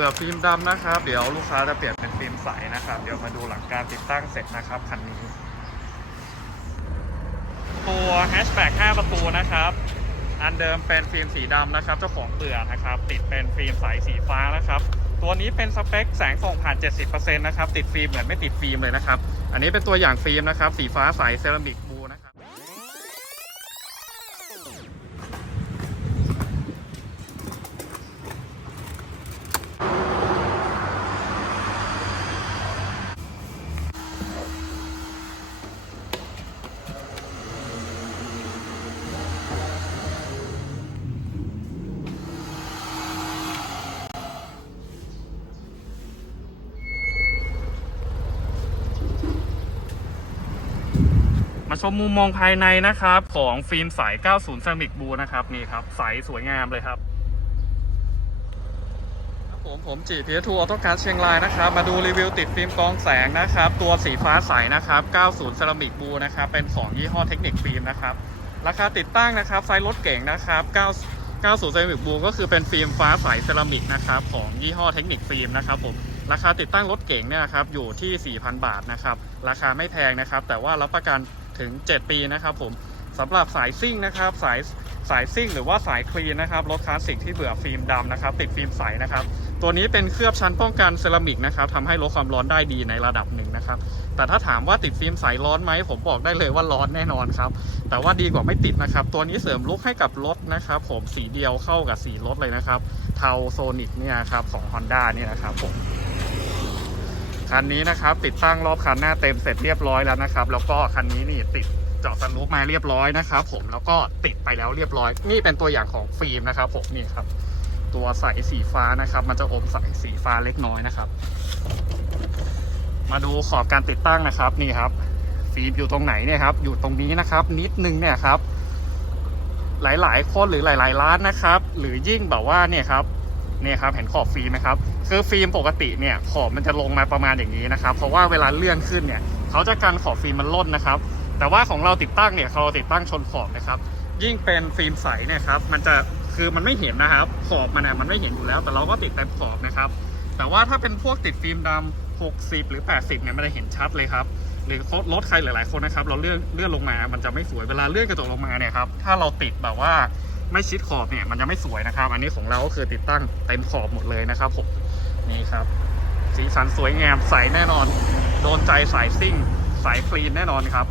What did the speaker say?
บื่อฟิล์มดำนะครับ เดี๋ยวลูกค้าจะเปลี่ยนเป็นฟิล์มใสนะครับ เดี๋ยวมาดูหลังการติดตั้งเสร็จนะครับคันนี้ ตัวแฮชแบ็ก5ประตูนะครับ อันเดิมเป็นฟิล์มสีดำนะครับ เจ้าของเปลือกนะครับ ติดเป็นฟิล์มใสสีฟ้านะครับตัวนี้เป็นสเปคแสงส่องผ่าน 70%นะครับ ติดฟิล์มเหมือนไม่ติดฟิล์มเลยนะครับ อันนี้เป็นตัวอย่างฟิล์มนะครับ สีฟ้าใสเซรามิกบูนะครับ ชมมุมมองภายในนะครับ ของฟิล์มใส90 Ceramic Blue นะครับนี่ครับใสสวยงามเลยครับผมผมจีพีทูออโต้การ์ดเชียงรายนะครับ มาดูรีวิวติดฟิล์มกองแสงนะครับ ตัวสีฟ้าใสนะครับ 90 Ceramic Blue นะครับ เป็นของยี่ห้อเทคนิคฟิล์มนะครับ ราคาติดตั้งนะครับไซส์รถเก่งนะครับ 9 90 Ceramic Blue ก็คือเป็นฟิล์มฟ้าใสเซรามิกนะครับของยี่ห้อเทคนิคฟิล์มนะครับผมราคาติดตั้งรถเก่งเนี่ยครับอยู่ที่ 4,000 บาทนะครับราคาไม่แพงนะครับแต่ว่ารับประกัน ถึง 7 ปีนะครับผมสำหรับสายซิ่งนะครับสายสายซิ่งหรือว่าสายคลีนนะครับรถคลาสสิกที่เบื่อฟิล์มดำนะครับติดฟิล์มใสนะครับตัวนี้เป็นเคลือบชั้นป้องกันเซรามิกนะครับทำให้ลดความร้อนได้ดีในระดับหนึ่งนะครับแต่ถ้าถามว่าติดฟิล์มใสร้อนไหมผมบอกได้เลยว่าร้อนแน่นอนครับแต่ว่าดีกว่าไม่ติดนะครับตัวนี้เสริมลุกให้กับรถนะครับผมสีเดียวเข้ากับสีรถเลยนะครับเทาโซนิกเนี่ยครับของ Honda เนี่ยนะครับผม คันนี้นะครับ ติดตั้งรอบคันหน้าเต็มเสร็จเรียบร้อยแล้วนะครับ แล้วก็คันนี้นี่ติดเจาะสลูปมาเรียบร้อยนะครับผมแล้วก็ติดไปแล้วเรียบร้อย นี่เป็นตัวอย่างของฟิล์มนะครับผมนี่ครับ ตัวใสสีฟ้านะครับ มันจะอมใสสีฟ้าเล็กน้อยนะครับ มาดูขอบการติดตั้งนะครับนี่ครับ ฟิล์มอยู่ตรงไหนเนี่ยครับ อยู่ตรงนี้นะครับ นิดนึงเนี่ยครับ หลายๆคนหรือหลาย ๆ ร้านนะครับ หรือยิ่งแบบว่าเนี่ยครับ เนี่ยครับเห็นขอบฟิล์มไหมครับคือฟิล์มปกติเนี่ยขอบมันจะลงมาประมาณอย่างนี้นะครับ เพราะว่าเวลาเลื่อนขึ้นเนี่ยเขาจะกันขอบฟิล์มมันล่นนะครับ แต่ว่าของเราติดตั้งเนี่ยเราติดตั้งชนขอบนะครับ ยิ่งเป็นฟิล์มใสเนี่ยครับมันจะคือมันไม่เห็นนะครับ ขอบมันน่ะมันไม่เห็นอยู่แล้ว แต่เราก็ติดเต็มขอบนะครับ แต่ว่าถ้าเป็นพวกติดฟิล์มดำ60 หรือ 80เนี่ยมันจะเห็นชัดเลยครับหรือรถใครหลายๆคนนะครับ เราเลื่อนเลื่อนลงมา มันจะไม่สวยเวลาเลื่อนกระจกลงมาเนี่ยครับถ้าเราติดแบบว่า ไม่ชิดขอบเนี่ยมันจะไม่สวยนะครับ อันนี้ของเราก็คือติดตั้งเต็มขอบหมดเลยนะครับผมนี่ครับ สีสันสวยงามใสแน่นอน โดนใจสายซิ่งสายคลีนแน่นอนครับ